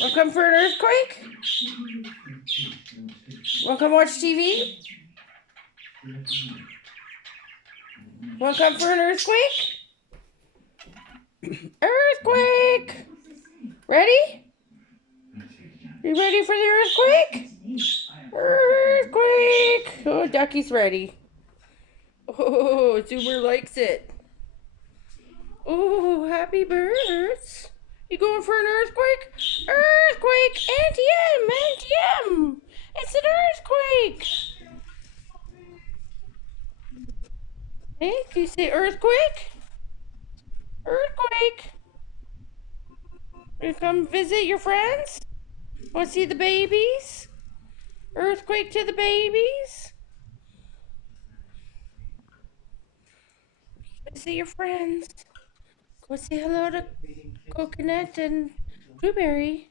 Wanna come for an earthquake? Wanna come watch TV? Wanna come for an earthquake? Earthquake! Ready? You ready for the earthquake? Earthquake! Oh, Ducky's ready. Oh, Zoomer likes it. Oh, happy birds. You going for an earthquake? Earthquake! Auntie M! Auntie M! It's an earthquake! Hey, can you say earthquake? Earthquake! You come visit your friends? Want to see the babies? Earthquake to the babies? Visit your friends. Go say hello to Coconut and Blueberry.